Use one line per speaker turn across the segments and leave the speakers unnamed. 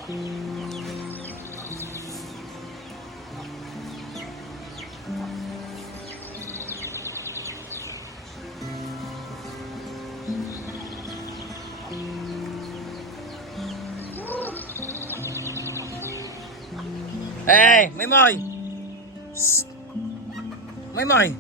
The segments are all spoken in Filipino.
Hey, Maymoy! Shh! Maymoy!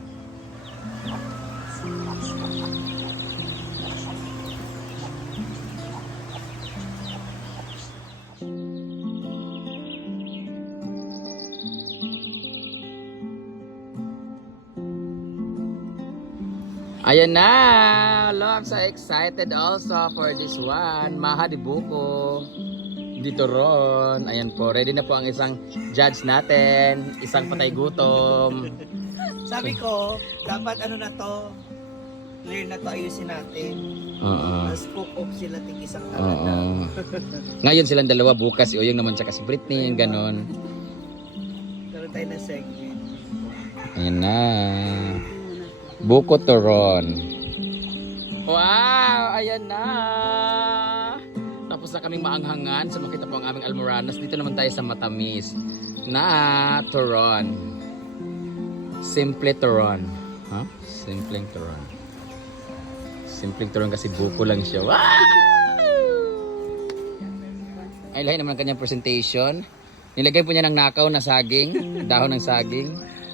Ayan na! Look, I'm so excited also for this one. Maha di buko. Dito ron. Ayan po, ready na po ang isang judge natin. Isang patay gutom.
Sabi ko, dapat ano na to, clear na to, ayusin natin. Mas cook off sila tig isang talaga.
Ngayon silang dalawa, bukas si Uyong naman tsaka si Britney, ganon.
Karoon tayo ng segment.
Ayan na. Buko turon. Wow! Ayan na! Tapos na kaming maanghangan. So makita po ang aming almoranas. Dito naman tayo sa matamis na turon. Simple turon. Huh? Simpleng turon. Simpleng turon kasi buko lang siya. Wow! Ay, lahi naman ang kanyang presentation. Nilagay po niya ng nakaw na saging. Dahon ng saging.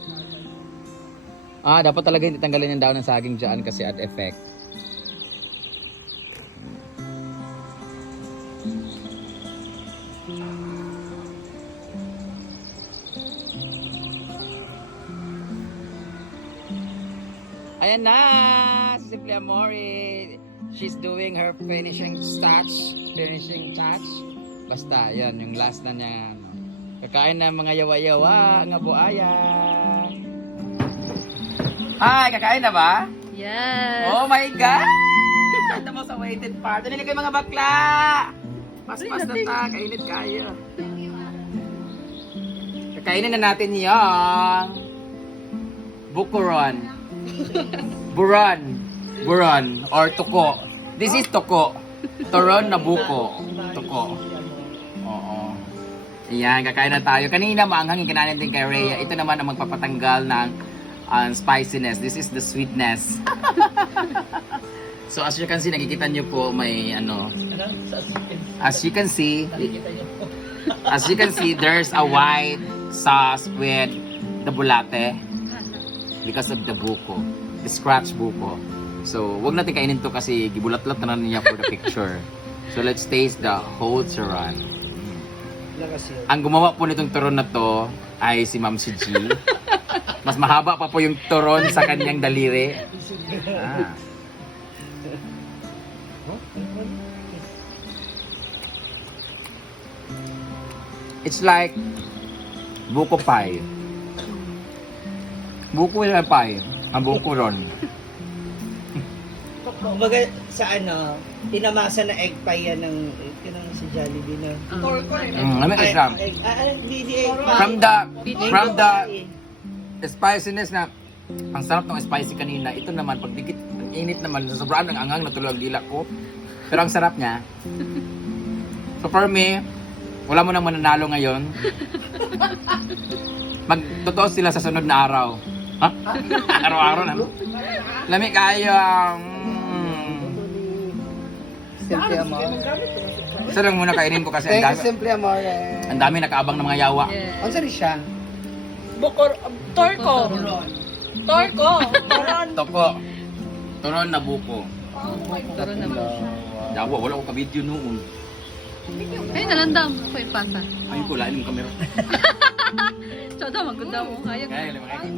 Ah, dapat talaga hindi tanggalin yung dahon ng saging dyan kasi add effect. Ayan na! Simple Amore. She's doing her finishing touch. Basta, yan. Yung last na niya. Kakain na mga yawa-yawa. Nga buaya. Hi! Kakain na ba?
Yes!
Oh my God! The most awaited part. Ano kayo mga bakla? Pas-pas na ta. Kainit kayo. Kakainin na natin yung bukuron. Buron or tuko. This is tuko. Turon na buko. Tuko. Oo. Ayan, kakain na tayo. Kanina maanghang yung kinanin din kay Rhea. Ito naman ang magpapatanggal ng spiciness. This is the sweetness. So as you can see, nakikita nyo po may ano. As you can see, there's a white sauce with the bulate because of the buko, the scratch buko. So wag natin kainin to kasi gibulat-lat na niya for the picture. So let's taste the whole turon. Ang gumawa po nitong turon na to ay si Ma'am si G. Mas mahaba pa po yung turon sa kanyang daliri. Ah. It's like buko pie. Buko yung pie. Ang buko ron.
Kumbaga sa ano, tinamasa na egg pie yan ng si Jollibee na.
Ano islam? From the spiciness na ang sarap ng spicy kanina. Ito naman pag dikit, ang init naman, sobrang ng angang natuloy ang dila ko. Pero ang sarap niya. So for me, wala mo nang mananalo ngayon. Magtotoo sila sa sunod na araw. Ha? Araw-araw na. Lami kayo.
Simple Amore.
Isa lang muna kainin ko kasi ang dami.
Simple Amore.
Ang dami nakaabang ng mga yawa.
Ano sa siya?
Torko!
Toko. Turon na buko.
Turo na mo.
Yawa, wala ko ka-video noon.
Ay, nalandam. Ako yung pasa.
Ayun ko, lain yung camera.
Chodo, maganda mo. Hayag.
Kaya, lima kayo.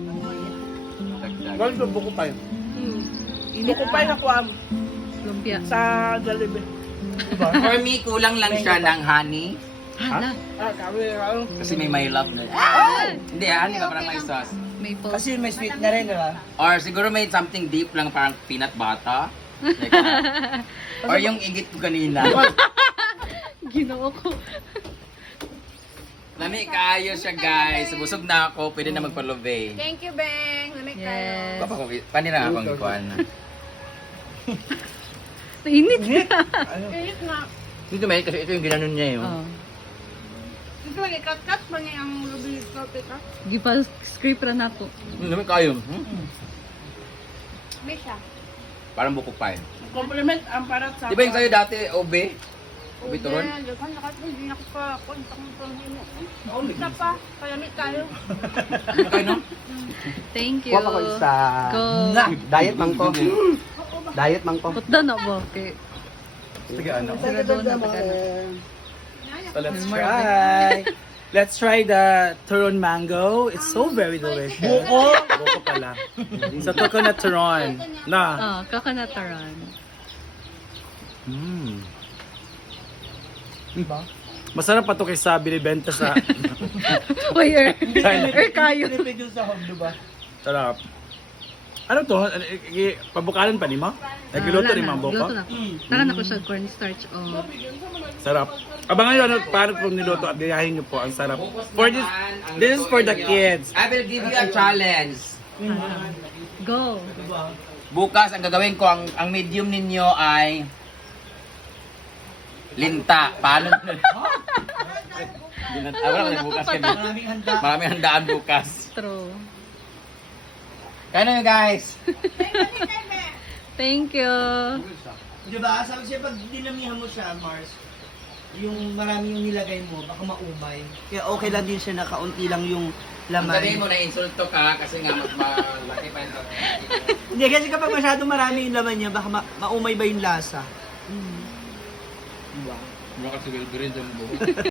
Gold ba buko pie?
Buko
pie na kuam
Lumpia.
sa Jollibee.
For me, kulang lang siya ng honey.
Hala.
Kasi may love na. Hindi, honey ba parang may sauce?
May po.
Kasi may sweet na rin, diba?
Or siguro may something deep lang parang peanut butter. Like, or yung igit ko kanina.
Ginoo ko.
Lami kayo siya guys. Busog na ako. Pwede na magpalove.
Thank you, Beng. Lamig
Yes.
Panira akong ikuan.
Init.
Kayit na.
Dito may kasi ito yung ginanon niya yun.
Oh.
Ito lagi kat-kat ba niya ang ruby carpet ha?
Gipa script ra na po.
Naman kayo.
May siya.
Parang bukok pa yun.
Compliment ang parat sa...
Di ba yung sa'yo dati, OB? OB Turon?
Diyan, lakas mo, hindi na ko pa kontak mo pa mo. Isa pa, palamit tayo.
Ano kayo, no?
Thank you.
Kuha pa ko isa.
Go.
Diet man ko. Diet man ko.
Putda na ba? Okay.
Taga-ano?
Sarado na taga.
So let's try. Let's try the turon mango. It's so very delicious. Buko? Buko pala. Sa coconut turon. Na.
Ah, kakanataran.
Masarap pa to kaysa binibenta sa...
Uy, kayo.
Sarap. Ano to? Pabukalan pa ni mo? Nagiluto ni Mambo ko?
Luto na ko. Tara na ko siya cornstarch o
Sarap. Abangan nyo ano, paano po niluto at gayahin nyo po. Ang sarap. This is for the kids.
I will give you a challenge.
go.
Bukas, ang gagawin ko, ang medium ninyo ay linta. Paano? Wala ka bukas kami. Maraming handaan bukas.
True.
Kaya na yun, guys.
Thank you.
Diba? Sabi siya, pag dinamihan mo siya, Mars, yung marami yung nilagay mo, baka maumay. Kaya okay lang din siya na kaunti lang yung laman.
Sabihin mo na insulto ka kasi nga mas malaki pa yung
Hindi, kasi kapag masyadong marami yung laman niya, baka maumay ba yung lasa?
Baka si Wilbury dyan buo.